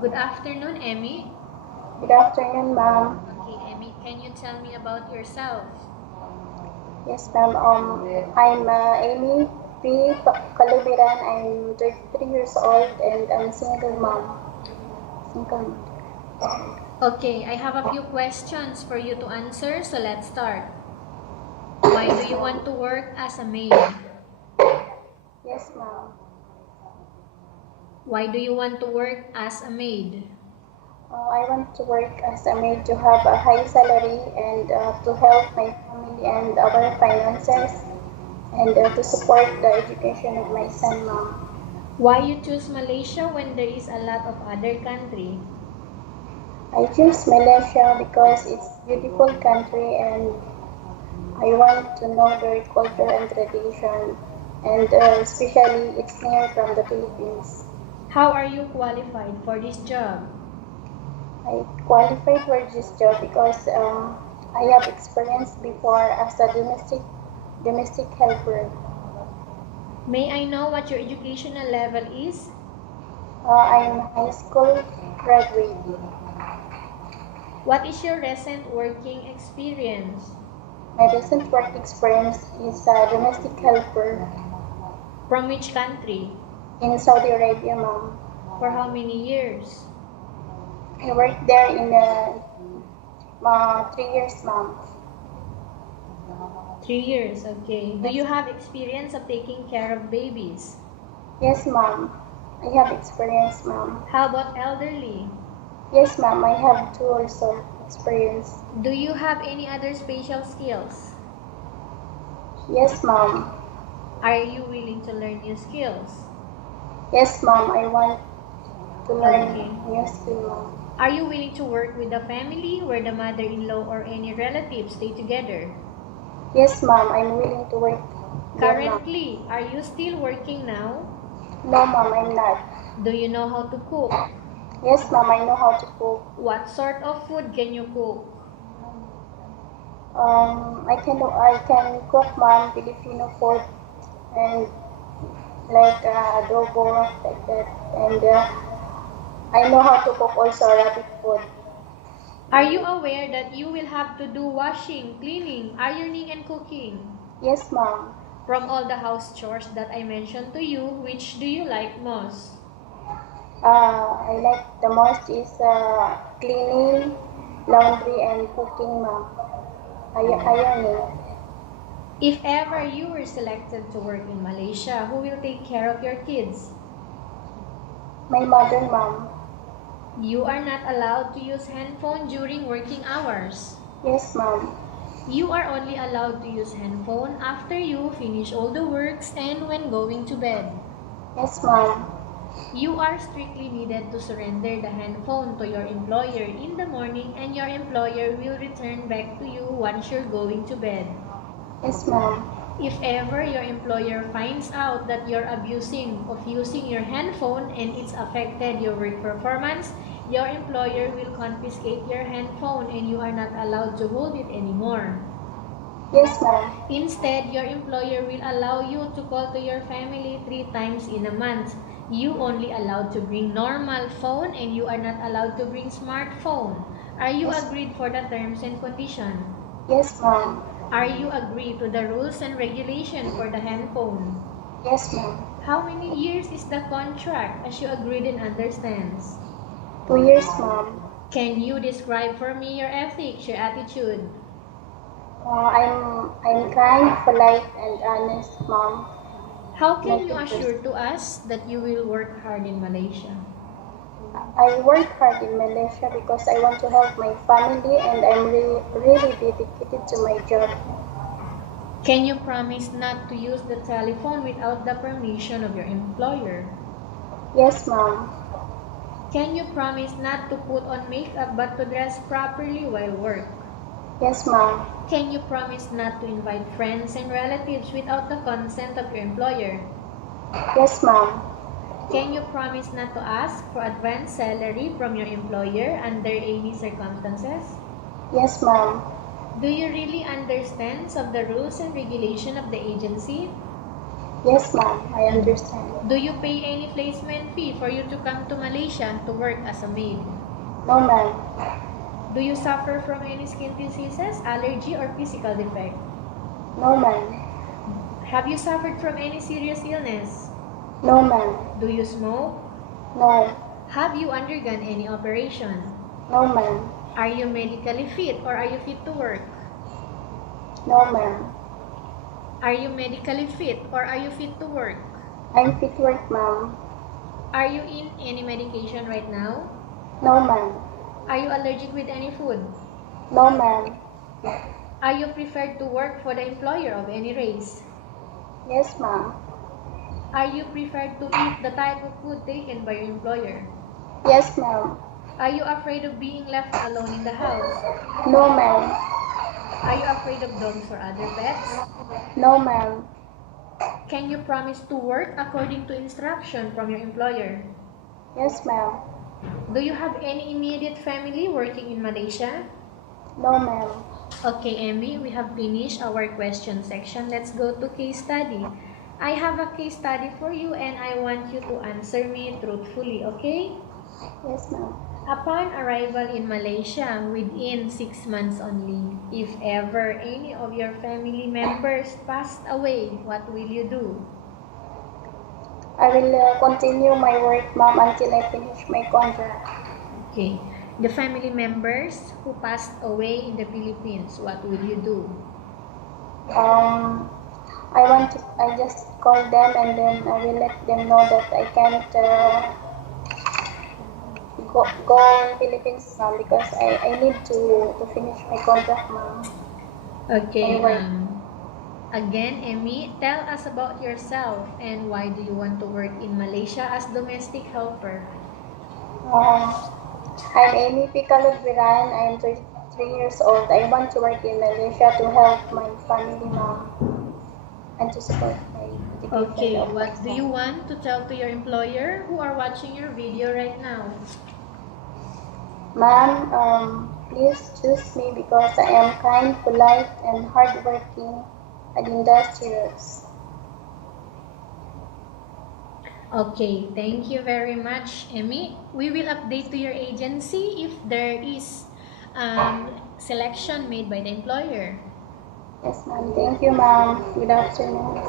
Good afternoon, Emmy. Good afternoon, ma'am. Okay, Emmy, can you tell me about yourself? Yes, ma'am. I'm Amy P. Calubiran. I'm 33 years old and I'm single mom. Single mom. Okay, I have a few questions for you to answer, so let's start. Why do you want to work as a maid? Yes, ma'am. Why do you want to work as a maid? I want to work as a maid to have a high salary and to help my family and our finances and to support the education of my son, ma'am. Why you choose Malaysia when there is a lot of other country? I choose Malaysia because it's beautiful country and I want to know their culture and tradition, and especially it's near from the Philippines. How are you qualified for this job? I qualified for this job because I have experience before as a domestic helper. May I know what your educational level is? I'm high school graduate. What is your recent working experience? My recent work experience is a domestic helper From which country? in Saudi Arabia, ma'am. For how many years? I worked there in 3 years, ma'am. 3 years, okay. Do Yes, you have experience of taking care of babies? yes, ma'am. I have experience, ma'am. How about elderly? Yes, ma'am. I have two also experience. Do you have any other special skills? Yes, ma'am. Are you willing to learn new skills? Yes, ma'am. I want to learn Okay. new skill, ma'am. Are you willing to work with a family where the mother-in-law or any relatives stay together? Yes, ma'am. I'm willing to work there, ma'am. Currently, are you still working now? No, ma'am. I'm not. Do you know how to cook? Yes, ma'am. I know how to cook. What sort of food can you cook? I can cook, ma'am, Filipino food and like adobo like that, and I know how to cook also Arabic food. Are you aware that you will have to do washing, cleaning, ironing, and cooking? Yes, ma'am. From all the house chores that I mentioned to you, which do you like most? I like the most is cleaning, laundry, and cooking, ma'am. Ironing. If ever you were selected to work in Malaysia, who will take care of your kids? My mother, ma'am. You are not allowed to use handphone during working hours. Yes, ma'am. You are only allowed to use handphone after you finish all the works and when going to bed. Yes, ma'am. You are strictly needed to surrender the handphone to your employer in the morning and your employer will return back to you once you're going to bed. Yes, ma'am. If ever your employer finds out that you're abusing of using your handphone and it's affected your work performance, your employer will confiscate your handphone and you are not allowed to hold it anymore. Yes, ma'am. Instead, your employer will allow you to call to your family 3 times in a month. You only allowed to bring normal phone and you are not allowed to bring smartphone. Are you Yes, agreed for the terms and condition? yes, ma'am. Are you agreed to the rules and regulation for the handphone? Yes, ma'am. How many years is the contract as you agreed and understands? 2 years, ma'am. Can you describe for me your ethics, your attitude? I'm kind, polite, and honest, mom. How can Like you a assure person. to us that you will work hard in Malaysia? I work hard in Malaysia because I want to help my family, and I'm really dedicated to my job. Can you promise not to use the telephone without the permission of your employer? Yes, mom. Can you promise not to put on makeup but to dress properly while work? Yes, mom. Can you promise not to invite friends and relatives without the consent of your employer? Yes, mom. Can you promise not to ask for advance salary from your employer under any circumstances? Yes, mom. Do you really understand of the rules and regulation of the agency? Yes, ma'am. I understand. Do you pay any placement fee for you to come to Malaysia to work as a maid? No, ma'am. Do you suffer from any skin diseases, allergy, or physical defect? No, ma'am. Have you suffered from any serious illness? No, ma'am. Do you smoke? No. Have you undergone any operation? No, ma'am. Are you medically fit or are you fit to work? No, ma'am. Are you medically fit or are you fit to work? I'm fit to work, ma'am. Are you in any medication right now? No, ma'am. Are you allergic with any food? No, ma'am. Are you preferred to work for the employer of any race? Yes, ma'am. Are you preferred to eat the type of food taken by your employer? Yes, ma'am. Are you afraid of being left alone in the house? No, ma'am. Are you afraid of dogs or other pets? No, ma'am. Can you promise to work according to instruction from your employer? Yes, ma'am. Do you have any immediate family working in Malaysia? No, ma'am. Okay, Emmy, we have finished our question section. Let's go to case study. I have a case study for you and I want you to answer me truthfully, okay? Yes, ma'am. Upon arrival in Malaysia within 6 months only, if ever any of your family members passed away, what will you do? I will continue my work, ma'am, until I finish my contract. Okay. The family members who passed away in the Philippines, what will you do? I just call them and then I will let them know that I can't go in Philippines, ma'am, because I need to finish my contract, ma'am. Okay. My work. Again, Emmy, tell us about yourself and why do you want to work in Malaysia as domestic helper? I'm Amy Calubiran. I'm 33 years old. I want to work in Malaysia to help my family, ma'am, and to support my education Okay, of my what do you son. want to tell to your employer who are watching your video right now? Ma'am, please choose me because I am kind, polite, and hardworking and industrious. Okay, thank you very much, Emmy. We will update to your agency if there is selection made by the employer. Yes, ma'am. Thank you, ma'am. Good afternoon.